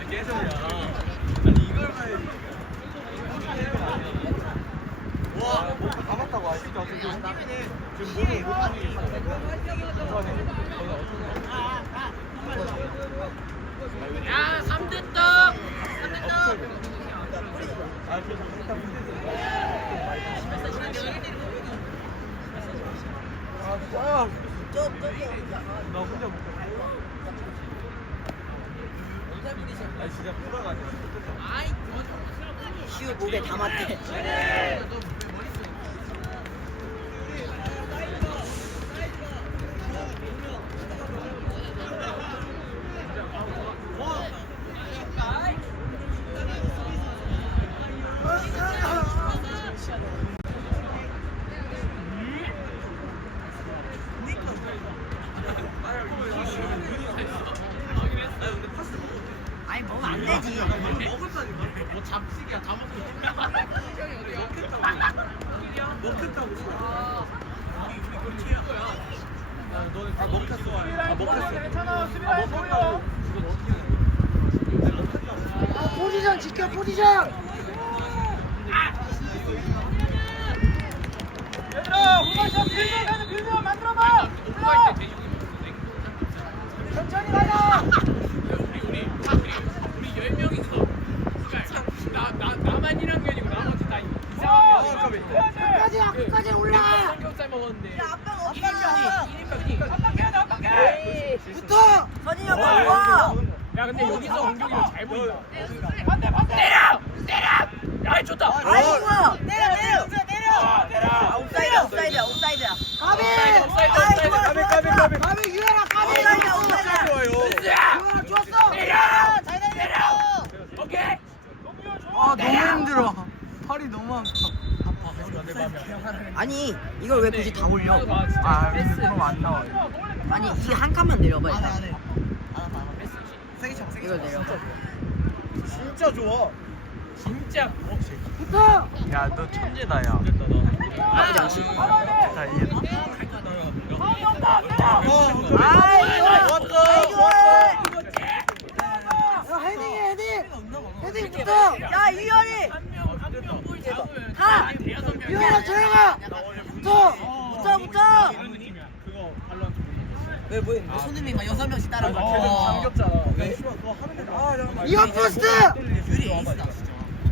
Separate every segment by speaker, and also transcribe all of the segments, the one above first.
Speaker 1: 개소리야. 아니 이걸 봐야지. 와, 뭐 감았다고 아직도 지금 몸을 못 하는 게
Speaker 2: 야, 3대 떡! 3대 떡!
Speaker 1: 아, 그래도 일단 나 혼자 먹고. 아니 진짜 풀어가 아니라.
Speaker 3: 시우 목에 담았대. 아니 먹으면 안 되지.
Speaker 1: 먹었다니까. 뭐 잡식이야 다 먹고. 먹겠다고. 우리 최고야. 야, 너는 다 먹혔어. 아 먹혔어. 괜찮아. 수비라 보여.
Speaker 3: 포지션 지켜 포지션.
Speaker 4: 얘들아, 후반샷 빌드 만들어봐. 올라. 천천히 가자.
Speaker 2: 우리 10명이서 나만 1학년이고 나머지 다 이상하게
Speaker 3: 끝까지 올라.
Speaker 2: 삼겹살 먹었는데
Speaker 3: 아빠가
Speaker 2: 1인병이
Speaker 4: 압박해.
Speaker 3: 붙어. 선이 형 와.
Speaker 2: 야 근데 여기서 공격이 잘 보인다
Speaker 4: 반대.
Speaker 2: 때려! 야 좋다
Speaker 3: 아이고야.
Speaker 4: 내려.
Speaker 3: 옵사이드야. 가비. 가비 유해라 가비. 유해라 좋았어.
Speaker 2: 때려! 오케이
Speaker 3: 아 너무 힘들어. 팔이 너무 아파. 아니 이걸 왜 굳이 다 올려?
Speaker 1: 아 그럼 안 나와요.
Speaker 3: 아니 이 한 칸만 내려봐 일단. 이걸 내려봐.
Speaker 1: 진짜 좋아.
Speaker 2: 진짜
Speaker 3: 붙어.
Speaker 1: 야 너 천재다 야.
Speaker 3: 나쁘지 않지.
Speaker 1: 자 이해.
Speaker 3: 헤딩 붙어. 야 이현이. 가. 유현아 조용아. 붙어. 왜 손흥민 막 6명씩 따라가.
Speaker 1: 당겼잖아. 너 하는 게
Speaker 3: 이현 포스트.
Speaker 1: 유리 에이스다 진짜.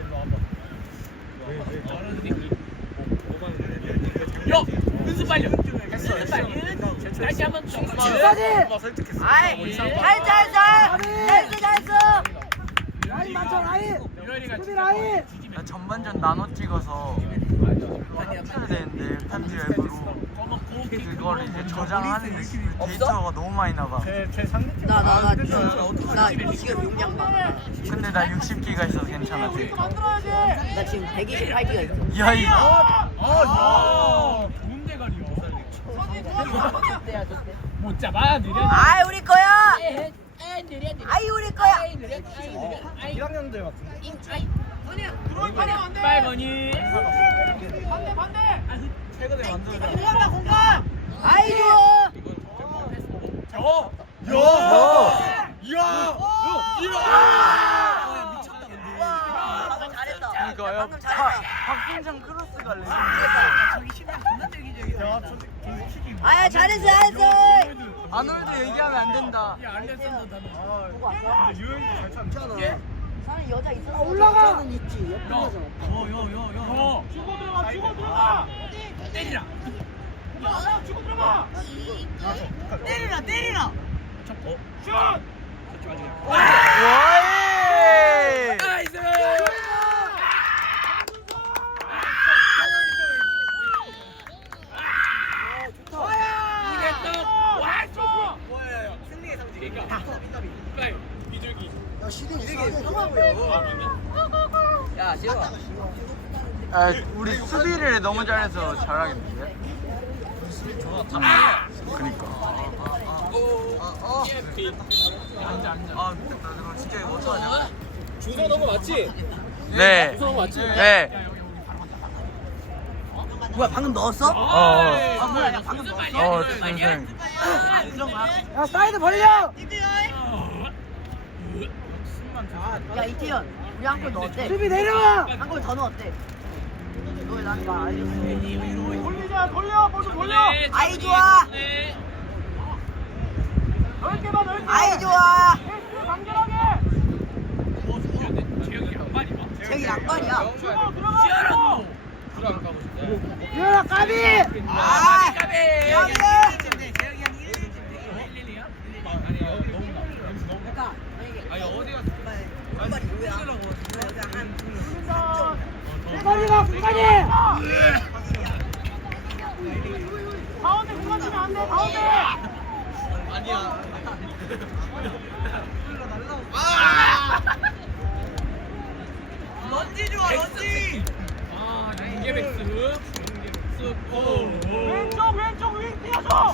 Speaker 2: 야! 은수 빨려 은수 빨려 다시 한번
Speaker 3: 지금까지. 아이 잘했어. 라인 맞춰 라인. 수비 라인.
Speaker 1: 나 전반전 나눠 찍어서 편집해야 되는데 편집 앱으로 그걸 이제 저장하는데 데이터가 너무 많이 나가.
Speaker 3: 나 지금 용량 많아.
Speaker 1: 근데 나 60기가 있어서 괜찮아.
Speaker 3: 나 지금 128기가 있어.
Speaker 1: 야이.
Speaker 2: 좋은 대가리야 못 잡아 느려
Speaker 3: 아이 우리 거야.
Speaker 2: 느려
Speaker 3: 아이 우리 거야.
Speaker 1: 1학년들 같은데.
Speaker 2: 빨거니
Speaker 4: 반대.
Speaker 1: 최근에 만들어진.
Speaker 3: 아이 좋아.
Speaker 2: 저거
Speaker 3: 와 잘했다.
Speaker 1: 그러니까요.
Speaker 3: 방금 잘했다.
Speaker 1: 박진정 크로스가 레전드.
Speaker 3: 아야 잘했어.
Speaker 1: 아놀드 얘기하면 안 된다.
Speaker 3: 누구 왔어?
Speaker 1: 유현이 잘 참잖아.
Speaker 3: 사는 여자 있어. 올라가. 여자는 있지. 예쁜 여자 없다.
Speaker 4: 주고 들어가.
Speaker 2: 때리라
Speaker 4: 주고 들어가.
Speaker 3: 때리라.
Speaker 4: 슛.
Speaker 1: 와이.
Speaker 2: 나이스
Speaker 3: 야 지호.
Speaker 1: 아, 우리 수비를 너무 잘해서 잘하겠는데? 그니까. 아, 나 진짜 이거 어떡하냐?
Speaker 2: 준성 너무 맞지?
Speaker 1: 네.
Speaker 2: 준성 맞지?
Speaker 1: 네.
Speaker 3: 뭐야 방금 넣었어?
Speaker 1: 어.
Speaker 3: 아 뭐야 야 방금 넣었어?
Speaker 1: 준생.
Speaker 3: 야 사이드 벌려. 야 이태현 우리 한 골 넣었대. 수비 내려와. 한 골 더 넣었대. 너왜 나한테 말 안 해줬어?
Speaker 4: 돌리자 돌려 볼 좀 돌려.
Speaker 3: 아이 좋아.
Speaker 4: 넓게만 넓게.
Speaker 3: 아이 좋아.
Speaker 4: 패스 간결하게.
Speaker 2: 재혁이 양말이 막.
Speaker 3: 저기 양발이야.
Speaker 4: 주고 들어가.
Speaker 2: 지어라.
Speaker 3: 유현아 까비.
Speaker 2: 아, 까비.
Speaker 3: 까비. 끝까지가 끝까지.
Speaker 4: 가운데 공간 주면 안 돼. 가운데.
Speaker 2: 런지 좋아, 런지. 아, 연계백스. 오.
Speaker 4: 왼쪽 윙 뛰어줘.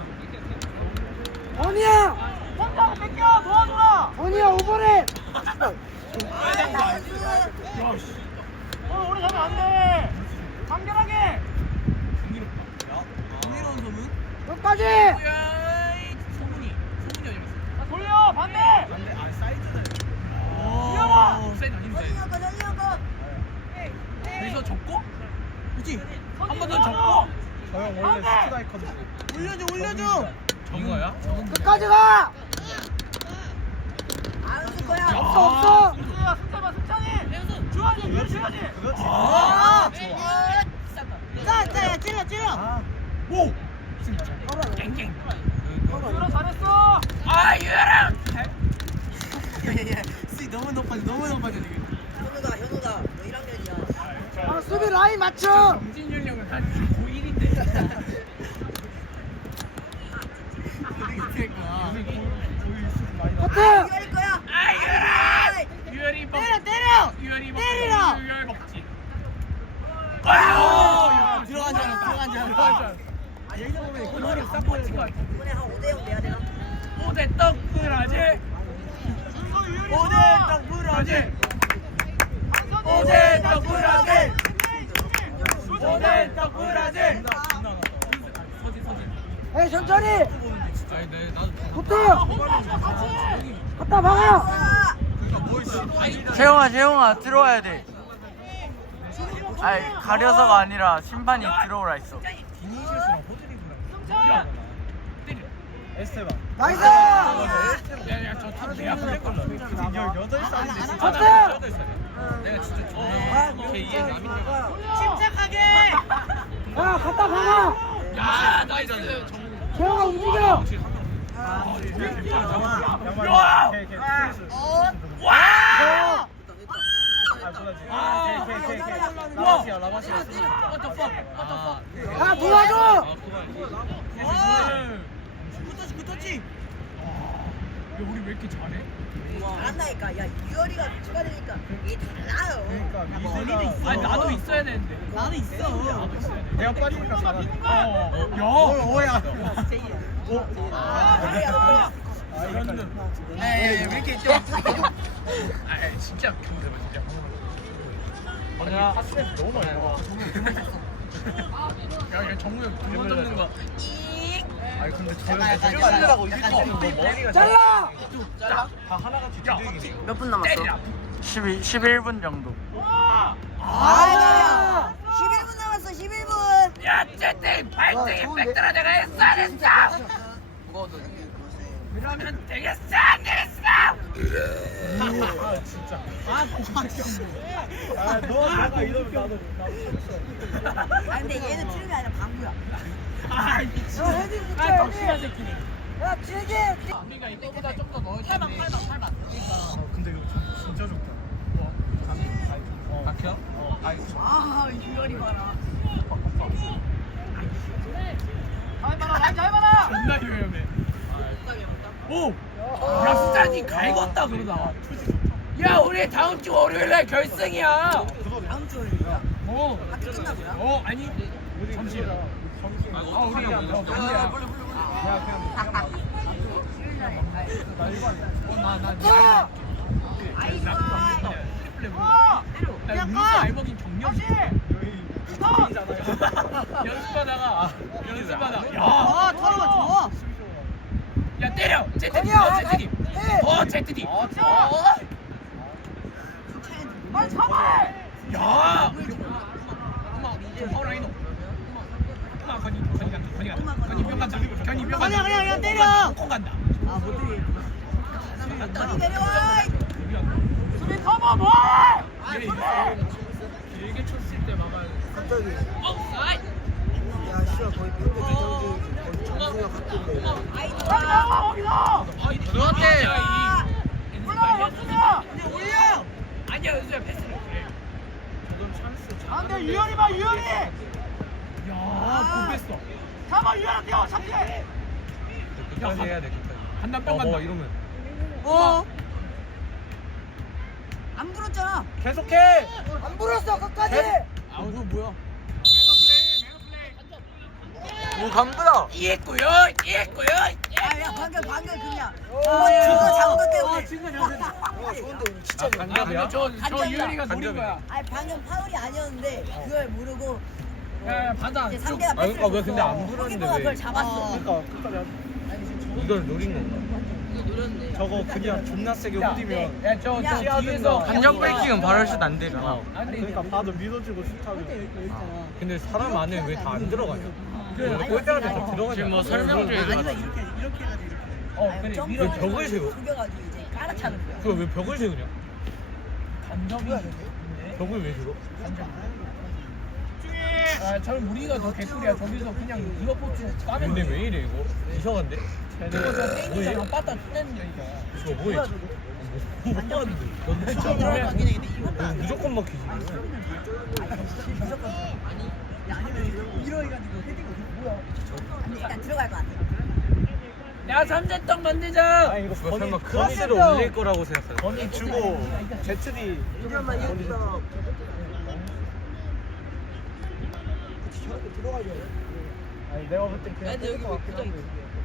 Speaker 3: 원이야.
Speaker 4: 혼자 뺏겨 도와줘라.
Speaker 3: 원이야 오버랩.
Speaker 4: 오래 가면 안 돼. 간결하게.
Speaker 3: 끝까지.
Speaker 2: 소문이 어디 갔어?
Speaker 4: 자, 돌려 반대. 뛰어라.
Speaker 2: 옵사이드 아닌데. 여기서 접고? 그치? 한 번 더 접고?
Speaker 4: 저형 원래 스트라이커인데.
Speaker 3: 올려줘.
Speaker 2: 정거야?
Speaker 3: 끝까지 가. 안 웃을 거야. 없어.
Speaker 4: 승재야 승재만 승찬이. 주환이 밀어줘야지.
Speaker 3: 아. 자, 찔러.
Speaker 2: 오! 깽깽.
Speaker 4: 유라 잘했어.
Speaker 2: 아, 유야랑!
Speaker 3: 너무 높아져 지금. 현우가 너 1학년이야. 아, 수비 라인 맞춰.
Speaker 2: 정진율 형은 한 고1인데.
Speaker 3: 커트.
Speaker 2: 아, 유야랑! 유열이 먹.
Speaker 3: 때려.
Speaker 2: 유열이 먹.
Speaker 3: 때리라.
Speaker 2: 유열 먹지. 아!
Speaker 3: 들어간 줄 알았어.
Speaker 2: 이거를 싹 뻗친 거 같아.
Speaker 3: 이번에 한 5대0 돼야 되나?
Speaker 2: 오대 떡불하지. 오대 떡불하지. 오대 떡불하지. 오대 떡불하지.
Speaker 3: 에이 천천히.
Speaker 2: 아니 네 나도
Speaker 3: 커트. 갖다 박아.
Speaker 1: 재영아 들어와야 돼. 아니 가려서가 아니라 심판이 들어오라 했어.
Speaker 2: 야 때려.
Speaker 4: 에스테반.
Speaker 3: 나이스.
Speaker 2: 야야 저팀 내가 보낼 걸로.
Speaker 4: 18살인데
Speaker 3: 커트.
Speaker 2: 내가 진짜 제2의 남인데.
Speaker 3: 침착하게. 야 갖다 박아.
Speaker 2: 야 나이스.
Speaker 3: 재영아 움직여.
Speaker 2: 와!
Speaker 4: 라마시아 라마시아.
Speaker 3: 야 도와줘.
Speaker 2: 야 우리 왜 이렇게 잘해?
Speaker 3: 잘한다니까. 야 유열이가 추가되니까 이게 달라요.
Speaker 4: 그러니까
Speaker 2: 아니 나도 있어야 되는데.
Speaker 3: 나는 있어.
Speaker 2: 나도 있어야 돼.
Speaker 4: 내가 빠지니까 잘하네.
Speaker 2: 야.
Speaker 4: 오야.
Speaker 3: 왜 이렇게 좀.
Speaker 2: 아 진짜 경기다 진짜.
Speaker 1: 뭐냐?
Speaker 4: 너무 많이 나와.
Speaker 2: 야 정우 형 두번 잡는 거.
Speaker 4: 아니 근데
Speaker 3: 잘라.
Speaker 4: 다 하나같이 두들기네.
Speaker 3: 몇 분 남았어?
Speaker 2: 때리라.
Speaker 1: 11분 정도.
Speaker 3: 아, 11분 남았어. 11분.
Speaker 2: 야 쟤때 발등에 뺏더라 내가 했어 안 했어? 그러면 되겠어 안 되겠어?
Speaker 4: 아 진짜. 아 너가 이러면 나도.
Speaker 3: 아 근데 얘는 트림이 아니라 방구야.
Speaker 2: 아 미친.
Speaker 3: 헤딩
Speaker 2: 아 덕시한 새끼네.
Speaker 3: 야 길게.
Speaker 2: 우리가 이거보다 좀 더 넣을 텐데. 8만.
Speaker 4: 근데 이거 진짜 좋다.
Speaker 2: 박혀?
Speaker 3: 아 유열이 봐라.
Speaker 4: 잘 봐라.
Speaker 2: 존나 위험해. 오! 야 수찬이 갈궜다 그러다. 야 우리 다음 주 월요일날 결승이야.
Speaker 3: 다음 주 월요일이야?
Speaker 2: 어.
Speaker 3: 학교 끝나고요?
Speaker 2: 어 아니. 잠시. 아 우리 반대야. 나 윤수 알먹인 정렬이. 연습하다가 야.
Speaker 3: 털어 줘.
Speaker 2: 야 때려. 제트디.
Speaker 3: 아니야,
Speaker 2: 제트디.
Speaker 3: 해.
Speaker 2: 제트디.
Speaker 4: 빨리 잡아.
Speaker 2: 야! 파울라이노. 건이 뿅 간다. 건이 뿅 간다.
Speaker 3: 그냥 때려.
Speaker 2: 콩 간다.
Speaker 3: 아못 때리. 어디 내려와.
Speaker 4: 수비 커버 뭐해?
Speaker 2: 길게 쳤을 때 막아야 돼.
Speaker 5: 갑자기
Speaker 2: 아웃사이드.
Speaker 5: 야 씨발 거의 팬들 대장주 정수야 같은데
Speaker 4: 빨리 나와 거기서.
Speaker 2: 들어왔대.
Speaker 4: 올라와 원수야.
Speaker 3: 올려.
Speaker 2: 아니야, 은수야 패스를 해. 저건 찬스.
Speaker 4: 안돼 유현이 봐 유현이.
Speaker 2: 야, 공 뺐어.
Speaker 4: 잡아 유현이 뛰어 잡게.
Speaker 6: 끝까지 해야 돼 끝까지.
Speaker 2: 한단 뿅 간다.
Speaker 6: 뭐 이러면
Speaker 3: 안 불었잖아.
Speaker 6: 계속해.
Speaker 3: 안 불었어 끝까지.
Speaker 2: 아, 그거 뭐야?
Speaker 1: 오 강부다.
Speaker 2: 이했고요.
Speaker 3: 아야 방금 그냥. 저거 잡은 것 때문에.
Speaker 5: 아 좋은데 진짜
Speaker 6: 아, 간갑이야?
Speaker 2: 저
Speaker 3: 간접이야.
Speaker 2: 유현이가 노린
Speaker 6: 간접이야.
Speaker 2: 거야.
Speaker 3: 아니 방금 파울이 아니었는데 그걸 모르고
Speaker 2: 야, 받아.
Speaker 3: 이제 상대가
Speaker 6: 아, 그러니까 왜 근데 안
Speaker 3: 줬어.
Speaker 6: 불었는데
Speaker 3: 골키퍼가
Speaker 6: 왜?
Speaker 3: 그걸 잡았어.
Speaker 5: 그러니까 끝까지 하자.
Speaker 6: 이걸 노린 건가?
Speaker 5: 저거 그냥 존나 세게
Speaker 2: 야,
Speaker 5: 후디면
Speaker 2: 야, 저
Speaker 3: 야,
Speaker 2: 뒤에서
Speaker 1: 간접 브레이킹은 바로 슛 안 되잖아.
Speaker 2: 안 돼.
Speaker 5: 그러니까 봐도 밀어주고 슛하면
Speaker 6: 근데 사람 안에 왜 다 안 들어가냐?
Speaker 2: 그래.
Speaker 6: 원래 골대한테 다 들어가냐?
Speaker 1: 지금 뭐 설명 중에
Speaker 3: 아니면 이렇게 해가지고
Speaker 2: 그래.
Speaker 3: 점프
Speaker 2: 밀어.
Speaker 6: 왜 벽을 세워?
Speaker 3: 숙여가지고 이제 깔아차는 거야.
Speaker 6: 그거 왜 벽을 세우냐?
Speaker 2: 간접이.
Speaker 6: 벽을 왜 세워?
Speaker 2: 아, 저 우리가 더 개꿀이야. 저기서 그냥 이거 뽑지 까면
Speaker 6: 근데
Speaker 2: 돼.
Speaker 6: 왜 이래 이거? 이상한데?
Speaker 2: 이거 저 땡기잖아. 빠따 뜯는데 이거.
Speaker 6: 이거 뭐야? 못 봤는데. 넌 처음
Speaker 2: 뭐야?
Speaker 6: 이거 무조건 먹히지.
Speaker 3: 이러해가지고 헤딩이 뭐야? 아니 일단 들어갈 것 같아.
Speaker 2: 야, 삼재떡 만들자.
Speaker 5: 아니 이거
Speaker 6: 이거 설마
Speaker 5: 건이
Speaker 6: 크로스를 올릴 거라고 생각했어.
Speaker 5: 건이 주고 제트디 이름만 예쁘다 아니 내가 볼 땐 그냥
Speaker 3: 근데 여기 왜 구정 있어?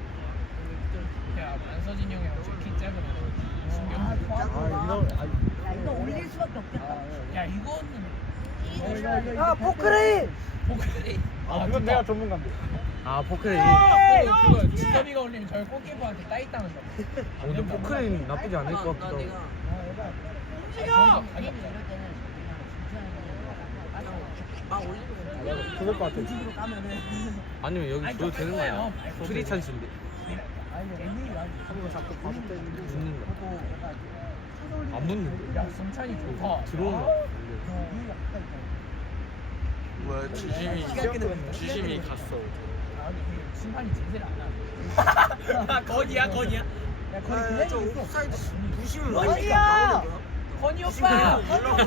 Speaker 2: 야, 만서진 형이 저키 짧은 애. 신경.
Speaker 5: 아 이런
Speaker 3: 야 이거 올릴 수밖에 없겠다.
Speaker 2: 야, 이거는
Speaker 3: 야 포크레인.
Speaker 2: 포크레이.
Speaker 5: 아 그건 내가 전문가인데
Speaker 6: 아 포크레인.
Speaker 2: 그거 지섭이가 올리면 저희 골키퍼한테 따이 따는 거.
Speaker 6: 근데 포크레인 나쁘지 않을 것 같기도 하고.
Speaker 2: 움직여.
Speaker 5: 그럴 것 같아
Speaker 3: 집으로 가면은.
Speaker 6: 아니면 여기
Speaker 2: 아니,
Speaker 6: 줘도 되는 거 아니야?
Speaker 2: 저
Speaker 6: 프리 찬스인데.
Speaker 5: 한번 자꾸 봐도 되는데
Speaker 6: 붙는다. 안 붙는데.
Speaker 2: 야, 승찬이 좋다.
Speaker 6: 들어온다.
Speaker 1: 뭐야 주심이 갔어.
Speaker 2: 심판이 제대로 안 하네. 건이야.
Speaker 5: 저 옵사이드 부심을
Speaker 3: 어디야?
Speaker 2: 건이 오빠.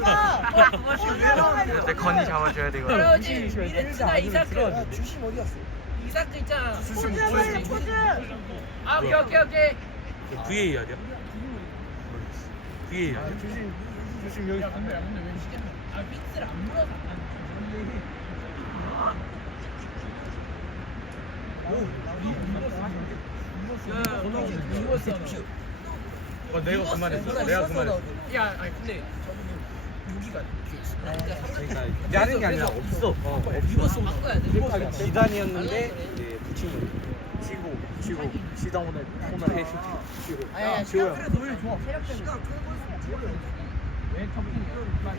Speaker 1: 내 건이 잡아줘야 되거든.
Speaker 2: 그러지. 미르츠나 이사크.
Speaker 5: 주심 어디 갔어?
Speaker 2: 이사크 있잖아.
Speaker 3: 포즈.
Speaker 2: 아, 오케이.
Speaker 6: VAR이야? VAR이야?
Speaker 5: 주심 여기
Speaker 2: 야, 근데 왜 시켰냐? 아, 삐스를 안 물어서 안 하는
Speaker 6: 내가 그 말했어.
Speaker 2: 야, 아니 근데 여기가
Speaker 6: 그러니까 자른 게 아니라 없어.
Speaker 2: 입었어 바꿔야 돼.
Speaker 6: 지단이었는데 이제 붙인 거.
Speaker 5: 지고 지당 오늘 해 지고
Speaker 3: 아야
Speaker 5: 지호야
Speaker 3: 시간 끌어 놀려 줘. 체력적으로.
Speaker 2: 왜 컴퓨터?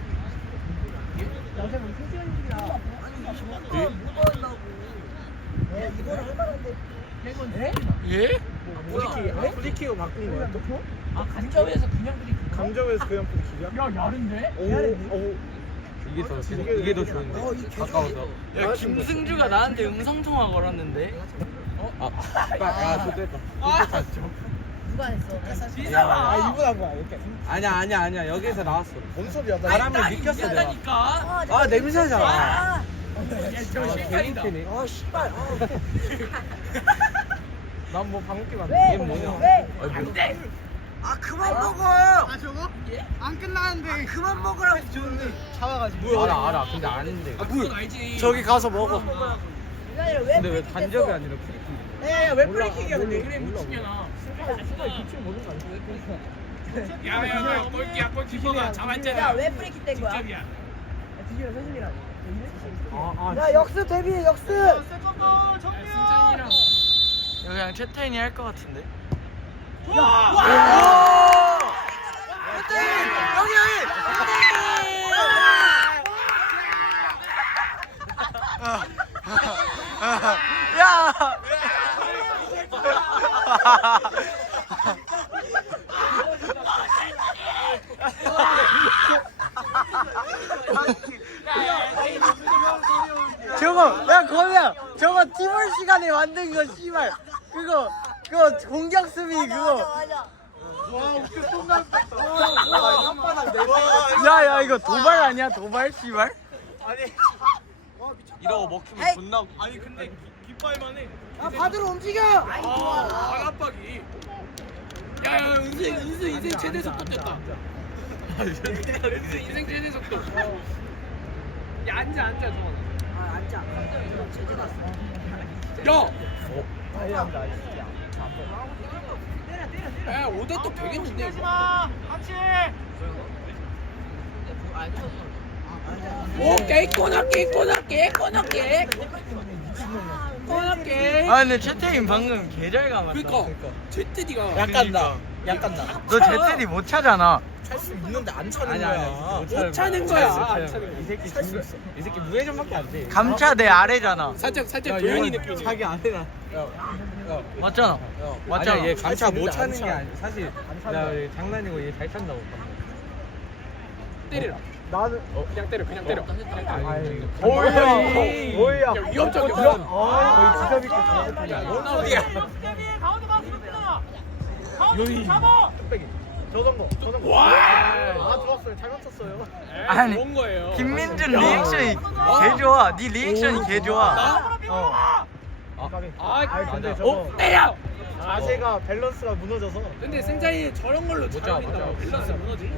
Speaker 3: 이거를 얼마나인데?
Speaker 1: 예?
Speaker 5: 프리킥으로 바꾼 거야 또?
Speaker 2: 아, 간접에서 그냥 그리
Speaker 5: 강점에서 그냥 프리킥이야?
Speaker 2: 야, 야른데?
Speaker 5: 오
Speaker 6: 이게 더 좋은데. 가까워서.
Speaker 1: 야 김승주가 나한테 음성 통화 걸었는데.
Speaker 6: 야, 좋됐다.
Speaker 3: 누가 했어?
Speaker 5: 아 이분 한 거야 이렇게
Speaker 6: 아니야. 여기서 나왔어.
Speaker 5: 뭔 소리야 나
Speaker 6: 바람을 느꼈어 내가.
Speaker 2: 있다니까.
Speaker 6: 아 냄새잖아.
Speaker 3: 아,
Speaker 2: 저 실탄이다.
Speaker 5: 아 씨발 난뭐 방귀
Speaker 3: 왜?
Speaker 5: 맞네
Speaker 6: 이게 뭐냐?
Speaker 3: 왜?
Speaker 2: 안 돼.
Speaker 5: 아 그만 먹어
Speaker 4: 아 저거? 안 끝나는데.
Speaker 5: 그만 먹으라고 주는데 잡아가지고
Speaker 6: 알아. 근데 아닌데.
Speaker 2: 그건 알지.
Speaker 5: 저기 가서 먹어
Speaker 3: 그게 아니라 왜
Speaker 6: 근데 왜
Speaker 3: 프리킥
Speaker 6: 간접이
Speaker 3: 됐어?
Speaker 6: 아니라 프리킥?
Speaker 5: 야야왜
Speaker 2: 프리킥이야 근데 그래 미친년아.
Speaker 5: 규칙 모르는 거 아니야?
Speaker 2: 야야야 골키퍼가 잡았잖아.
Speaker 3: 야, 왜 프리킥 된 거야?
Speaker 2: 직접이야.
Speaker 3: 야, 역습 데뷔 역습.
Speaker 4: 세컨더 정면.
Speaker 2: 승찬이랑
Speaker 1: 이거 그냥 채태인이 할 것 같은데.
Speaker 3: 와!
Speaker 5: 형이
Speaker 1: 초반에 만든 거 씨발 그거 공격 수비 그거
Speaker 3: 맞아.
Speaker 1: 야야 이거 도발 아니야 도발 씨발
Speaker 6: 이러고 먹히면
Speaker 3: 에이.
Speaker 6: 존나. 아니 근데 깃발만 해.
Speaker 5: 아 바드로 움직여.
Speaker 2: 바람박이. 야 인생 최대 속도 뛰었다. 인생 최대 속도. 야 앉아 정원.
Speaker 3: 아 앉아. 제재 갔어.
Speaker 2: 야.
Speaker 5: 아니란다.
Speaker 2: 야 5대 또 되겠는데 이거.
Speaker 4: 마 같이
Speaker 2: 오케이 꼬납게
Speaker 1: 아 근데 채태인 방금 개잘 감았다
Speaker 2: 그니까 제트디가
Speaker 6: 약간 나.
Speaker 1: 너 채태리 못 차잖아
Speaker 5: 찰수 있는데 안 차는
Speaker 6: 아니
Speaker 5: 거야.
Speaker 2: 못 차는 거야.
Speaker 6: 이 새끼 이 새끼 무회전밖에 안 돼.
Speaker 1: 감차 내 아래잖아
Speaker 2: 살짝 조용히 느껴.
Speaker 6: 자기 안에나.
Speaker 1: 맞잖아 맞잖아
Speaker 6: 아니야 얘 감차 못
Speaker 5: 안
Speaker 6: 차는
Speaker 5: 차.
Speaker 6: 게 아니 사실 나 장난이고 얘 잘 찬다고.
Speaker 2: 때리라.
Speaker 5: 나는
Speaker 2: 그냥 때려.
Speaker 5: 오이야.
Speaker 2: 야, 위협적이야.
Speaker 5: 거의 기가 막혀.
Speaker 2: 야, 뭔 소리야?
Speaker 4: 가운데 봐 수비다 가운데 잡아
Speaker 5: 저 정도.
Speaker 2: 와!
Speaker 5: 아 좋았어요. 잘 맞췄어요.
Speaker 1: 아니,
Speaker 2: 좋은 거예요.
Speaker 1: 김민준 리액션이 개 좋아 네 리액션이 개 좋아
Speaker 2: 나?
Speaker 5: 까비.
Speaker 2: 아,
Speaker 5: 근데
Speaker 6: 맞아.
Speaker 5: 저거
Speaker 2: 때려.
Speaker 5: 자세가 밸런스가 무너져서.
Speaker 2: 근데 승자이 저런 걸로 잘
Speaker 6: 맞아,
Speaker 2: 어울린다.
Speaker 6: 맞아.
Speaker 2: 밸런스 무너지.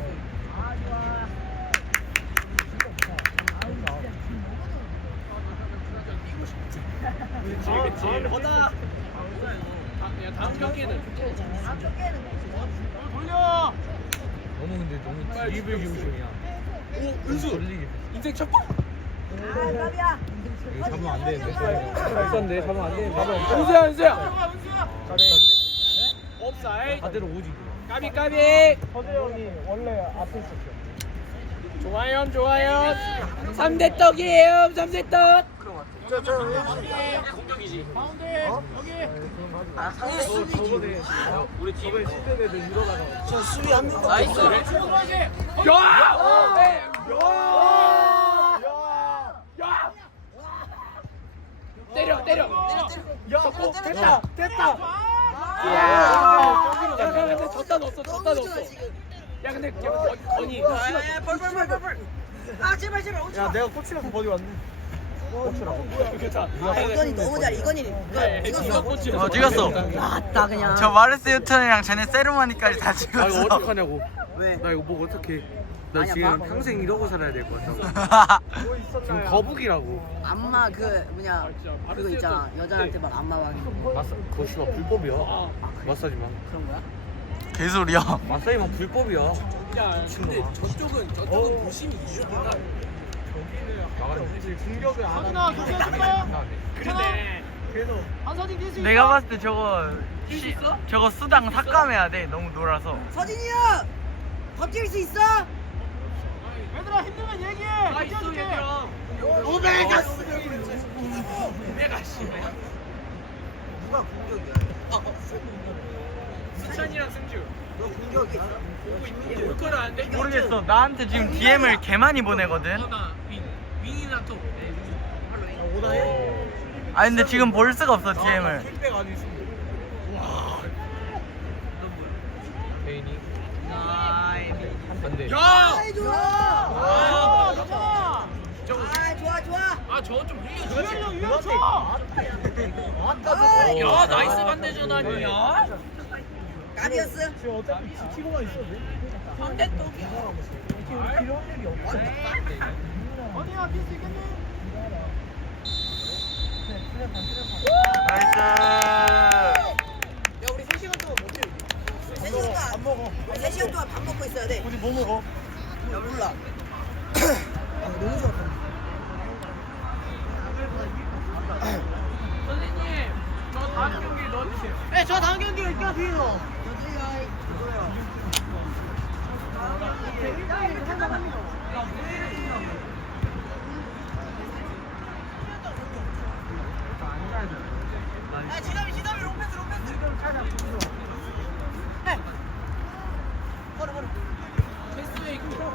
Speaker 2: 그치. 허다. 다음 경기에는
Speaker 4: 돌려
Speaker 6: 너무 근데 너무 드리블 기우중이야.
Speaker 2: 오 은수
Speaker 6: 돌리기.
Speaker 2: 인생 첫 번.
Speaker 3: 아 갑이야.
Speaker 6: 이거 잡으면 안 되는데. 있었는데 잡으면 안 되는데.
Speaker 2: 은수야.
Speaker 5: 까비.
Speaker 2: 옵사이드.
Speaker 6: 다대로 오지.
Speaker 2: 까비.
Speaker 5: 서재 형이 원래 앞에 있었어요.
Speaker 2: 좋아요. 3대 떡이에요. 3대 떡.
Speaker 4: 공격이지 가운데 여기
Speaker 5: 저번에
Speaker 2: 우리 팀.
Speaker 5: 저번에 시즌 애들 이러다가 저 수비 한 명.
Speaker 2: 나이스. 야! 때려.
Speaker 5: 야, 됐다.
Speaker 2: 야, 근데 졌다 넣었어. 야, 근데 건이.
Speaker 3: 벌. 아 제발.
Speaker 5: 야, 내가 코치라서 버디 왔네. 코치라고.
Speaker 2: 괜찮아.
Speaker 3: 이건이 너무 잘해. 이건이.
Speaker 2: 이거 꽂지.
Speaker 1: 찍었어
Speaker 3: 맞다 그냥.
Speaker 1: 저 마르스 유턴이랑 쟤네 세르머니까지 다
Speaker 6: 아 이거
Speaker 1: 찍었어
Speaker 6: 어떡하냐고.
Speaker 3: 왜?
Speaker 6: 나 이거 뭐 어떡해. 나
Speaker 3: 아니야,
Speaker 6: 지금
Speaker 3: 봐.
Speaker 6: 평생 이러고 살아야 될 것 같아.
Speaker 5: 뭐 있었나요?
Speaker 6: 지금 거북이라고.
Speaker 3: 안마 그 뭐냐 그거 있잖아 여자한테 막 안마 하기
Speaker 6: 그거 씨발 불법이야. 마사지만.
Speaker 3: 그런 거야?
Speaker 1: 개소리야
Speaker 6: 마사지만 불법이야.
Speaker 2: 야, 근데 저쪽은 부심이 이슈구나.
Speaker 5: 공격을 안
Speaker 4: 서준아
Speaker 5: 하는.
Speaker 4: 교체했어
Speaker 2: 그러네.
Speaker 5: 그래서
Speaker 4: 한사진 뛸수 있어
Speaker 1: 내가 봤을 때 저거 수당 삭감해야 돼 너무 놀아서
Speaker 3: 서진이 형! 버틸 수 있어?
Speaker 4: 얘들아 힘들면 얘기해
Speaker 2: 아, 있어,
Speaker 4: 버텨줄게.
Speaker 2: 얘들아.
Speaker 3: 오메가스!
Speaker 2: 내가 씨.
Speaker 3: 누가 공격이야?
Speaker 2: 수찬이랑 승주.
Speaker 3: 너 공격이야?
Speaker 2: 올 거는 안 돼.
Speaker 1: 모르겠어 나한테 지금 DM을 개 많이 보내거든
Speaker 2: 나 윙이나 또.
Speaker 5: 오다해?
Speaker 1: 아 근데 지금 볼 수가 없어 DM을
Speaker 5: 킥백 아주 있습니다.
Speaker 6: 베인이. 안 돼.
Speaker 2: 야!
Speaker 3: 아이 좋아!
Speaker 4: 아 괜찮아
Speaker 3: 아 좋아!
Speaker 2: 아, 저거 좀 흘려주지.
Speaker 4: 유현이 유현 쳐
Speaker 3: 아이,
Speaker 2: 야, 나이스 반대전 아니야?
Speaker 3: 까비였어?
Speaker 5: 지금 어차피 지키고만 있어도 돼.
Speaker 2: 반대 떡이야.
Speaker 5: 필요한 일이 없어.
Speaker 4: 어디야 뛸 수 있겠니?
Speaker 1: 나이스
Speaker 3: 야 우리 3시간 동안 뭐 먹지? 3시간 동안
Speaker 5: 안 먹어.
Speaker 3: 3시간 동안 밥 먹고 있어야 돼.
Speaker 5: 우리 뭐 먹어?
Speaker 3: 야 몰라. 아 너무 좋았다.
Speaker 2: 선생님, 저 다음 경기 넣어주세요.
Speaker 4: 네, 저 다음 경기 있까 뒤에서. 지담이 롱패스.
Speaker 2: 패스에 있고.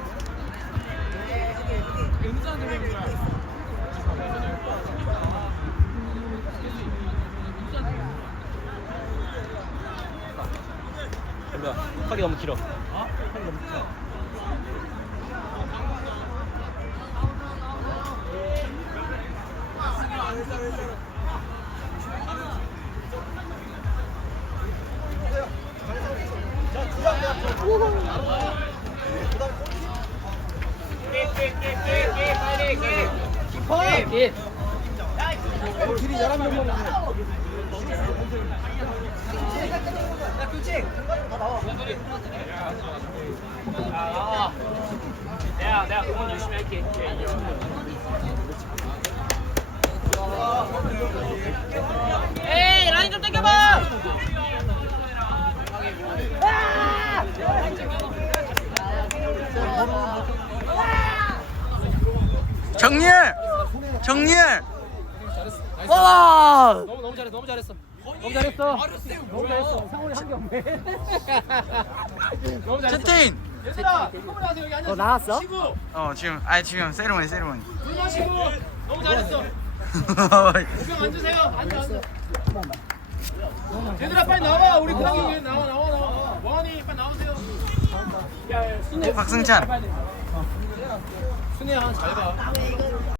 Speaker 2: 은사 들어오는 거야.
Speaker 6: 팔이 너무 길어.
Speaker 5: 길이 11명만
Speaker 2: 내가 응원 열심히 할게. 에이 라인 좀 당겨봐.
Speaker 1: 정리해! 정리해! 와!
Speaker 6: 너무 잘했어. 너무 잘했어. 너무 잘했어. 너무 잘했어. 상훈이 한 게 없네. 너무 잘했어.
Speaker 1: 채팅!
Speaker 2: 얘들아, 한번 하세요. 여기 앉아.
Speaker 3: 나왔어?
Speaker 1: 지금 지금 세리머니
Speaker 2: 물 마시고. 너무 잘했어. 구경 앉으세요. 앉아. 얘들아 빨리 나와. 우리 구경이 나와. 원이 빨리 나오세요. 야,
Speaker 1: 박승찬
Speaker 2: 순이야 잘 봐.